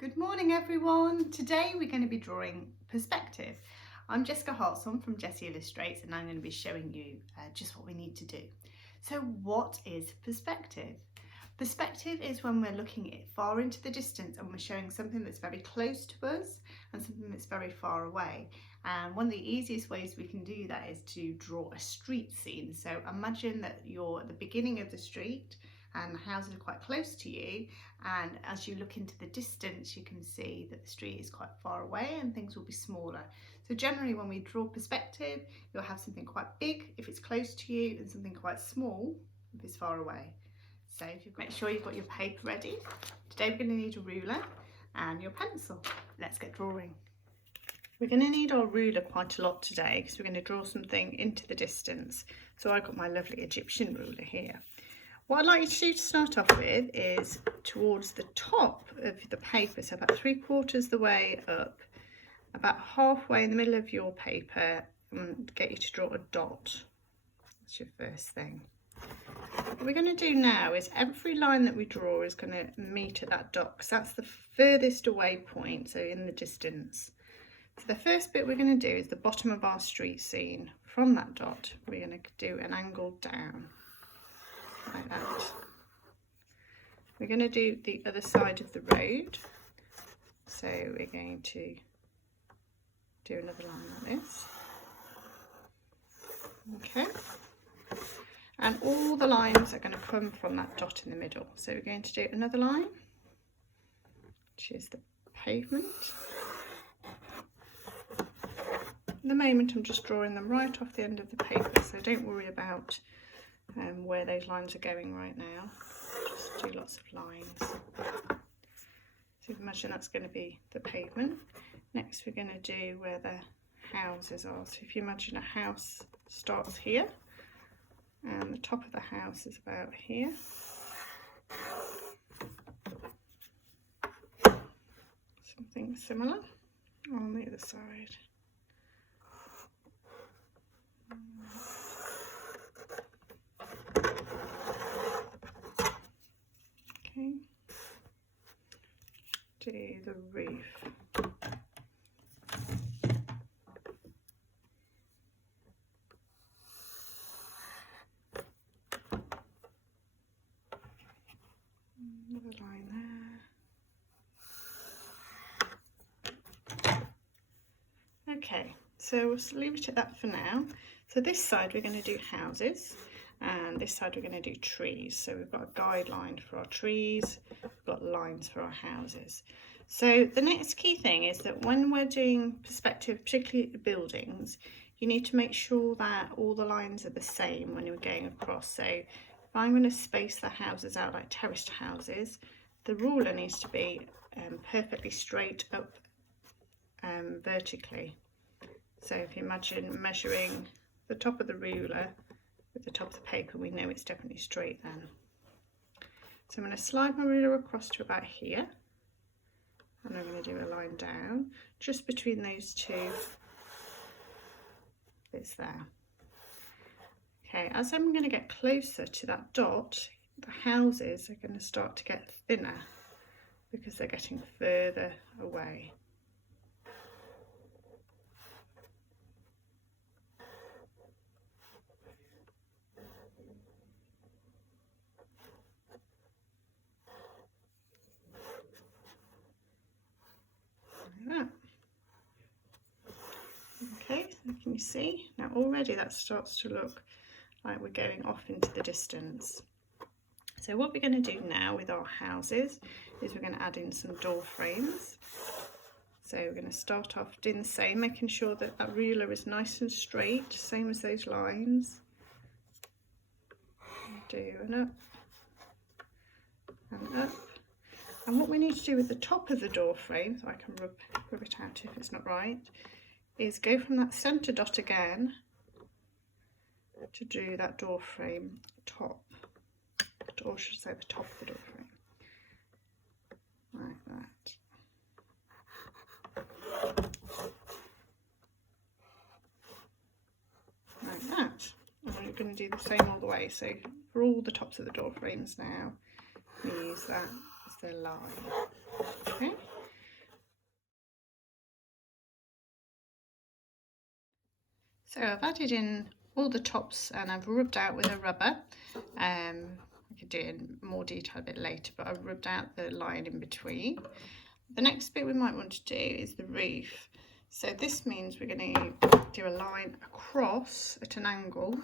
Good morning everyone. Today we're going to be drawing perspective. I'm Jessica Hartson from Jessi Illustrates and I'm going to be showing you just what we need to do. So what is perspective? Perspective is when we're looking at far into the distance and we're showing something that's very close to us and something that's very far away. And one of the easiest ways we can do that is to draw a street scene. So imagine that you're at the beginning of the street and the houses are quite close to you, and as you look into the distance you can see that the street is quite far away and things will be smaller. So generally when we draw perspective, you'll have something quite big if it's close to you and something quite small if it's far away. So if you make sure you've got your paper ready. Today we're going to need a ruler and your pencil. Let's get drawing. We're going to need our ruler quite a lot today because we're going to draw something into the distance. So I've got my lovely Egyptian ruler here. What I'd like you to do to start off with is towards the top of the paper, so about 3/4 the way up, about halfway in the middle of your paper, and get you to draw a dot. That's your first thing. What we're going to do now is every line that we draw is going to meet at that dot, because that's the furthest away point, so in the distance. So the first bit we're going to do is the bottom of our street scene. From that dot we're going to do an angle down. Like that. We're going to do the other side of the road, so we're going to do another line like this. Okay, and all the lines are going to come from that dot in the middle, so we're going to do another line, which is the pavement. At the moment I'm just drawing them right off the end of the paper, so don't worry about where those lines are going right now. Just do lots of lines. So imagine that's going to be the pavement. Next we're going to do where the houses are. So if you imagine a house starts here and the top of the house is about here. Something similar on the other side. Okay, do the roof. Another line there. Okay, so we'll leave it at that for now. So this side we're going to do houses, and this side we're going to do trees. So we've got a guideline for our trees, we've got lines for our houses. So the next key thing is that when we're doing perspective, particularly at the buildings, you need to make sure that all the lines are the same when you're going across. So if I'm going to space the houses out like terraced houses, the ruler needs to be perfectly straight up vertically. So if you imagine measuring the top of the ruler with the top of the paper, we know it's definitely straight then. So I'm going to slide my ruler across to about here, and I'm going to do a line down just between those two bits there. Okay, as I'm going to get closer to that dot, the houses are going to start to get thinner because they're getting further away. That. Okay, so can you see? Now already that starts to look like we're going off into the distance. So what we're going to do now with our houses is we're going to add in some door frames. So we're going to start off doing the same, making sure that that ruler is nice and straight, same as those lines. Do an up and up. And what we need to do with the top of the door frame, so I can rub it out if it's not right, is go from that centre dot again to do that door frame top, or should I say the top of the door frame, like that. Like that. And we're going to do the same all the way. So for all the tops of the door frames now, we use that as the line. Okay, So I've added in all the tops and I've rubbed out with a rubber. I could do it in more detail a bit later, but I've rubbed out the line in between. The next bit we might want to do is the roof. So this means we're going to do a line across at an angle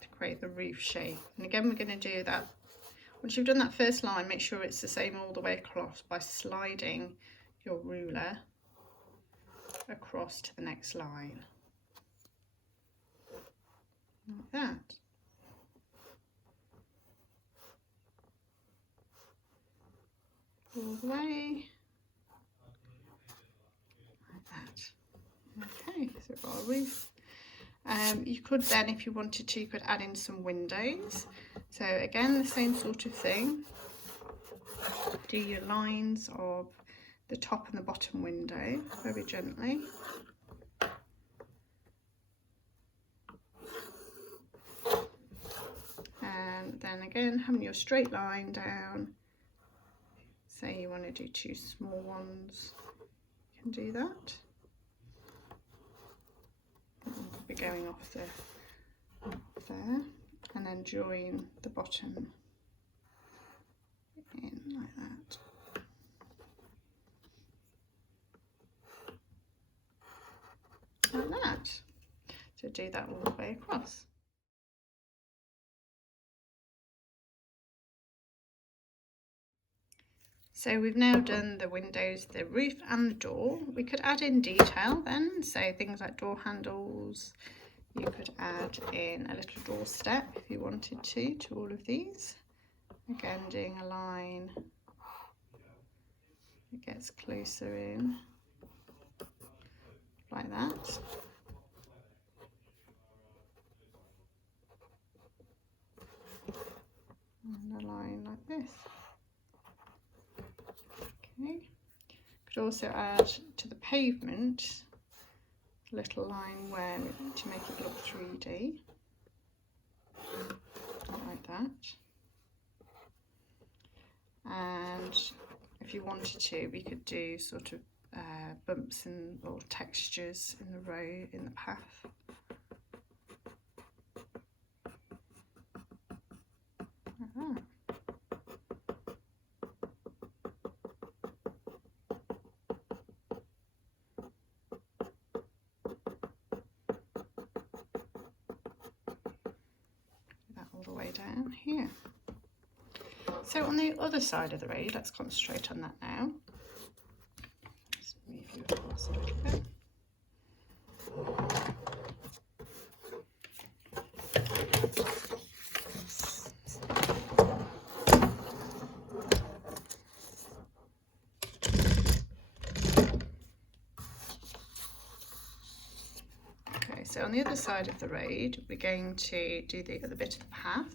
to create the roof shape. And again, we're going to do that. Once you've done that first line, make sure it's the same all the way across by sliding your ruler across to the next line. Like that. All the way. Like that. Okay, so we've got a roof. You could then, if you wanted to, you could add in some windows. So again, the same sort of thing. Do your lines of the top and the bottom window very gently. And then again, having your straight line down. Say you want to do 2 small ones, you can do that. We'll be going off there, and then join the bottom in like that. Like that. So do that all the way across. So we've now done the windows, the roof and the door. We could add in detail then, so things like door handles. You could add in a little door step if you wanted to all of these. Again, doing a line, it gets closer in, like that. And a line like this. Okay. Could also add to the pavement a little line where to make it look 3D, like that. And if you wanted to, we could do sort of bumps or textures in the road, in the path. Like that. All the way down here. So on the other side of the road, let's concentrate on that now. Just move you across a little bit. Okay, so on the other side of the road, we're going to do the other bit of the path.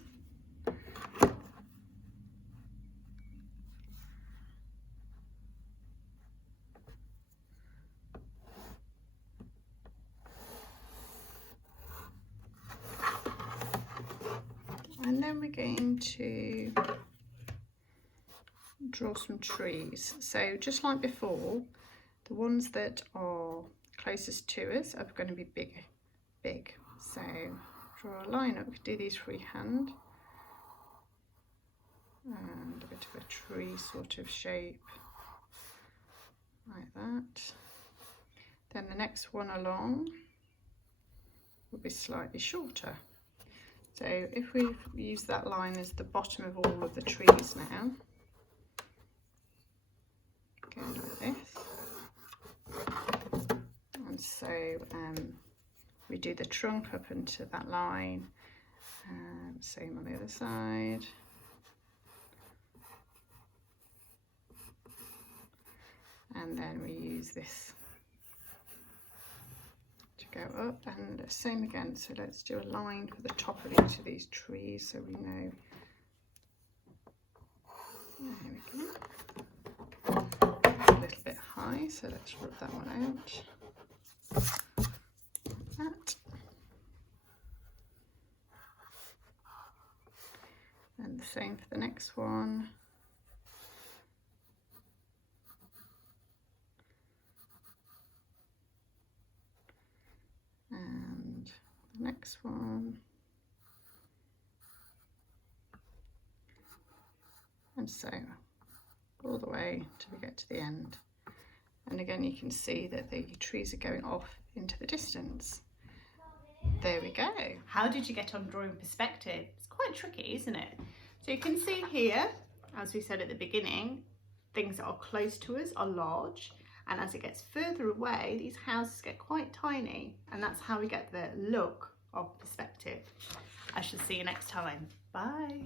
And then we're going to draw some trees. So just like before, the ones that are closest to us are going to be big. So draw a line up, do these freehand. And a bit of a tree sort of shape, like that. Then the next one along will be slightly shorter. So if we use that line as the bottom of all of the trees now, go like this. And so we do the trunk up into that line, same on the other side. And then we use this to go up, and the same again. So let's do a line for the top of each of these trees so we know. There we go. A little bit high, so let's rub that one out. Like that. And the same for the next one. And next one. And so all the way till we get to the end. And again, you can see that the trees are going off into the distance. There we go. How did you get on drawing perspective? It's quite tricky, isn't it? So you can see here, as we said at the beginning, things that are close to us are large, and as it gets further away, these houses get quite tiny, and that's how we get the look of perspective. I shall see you next time. Bye.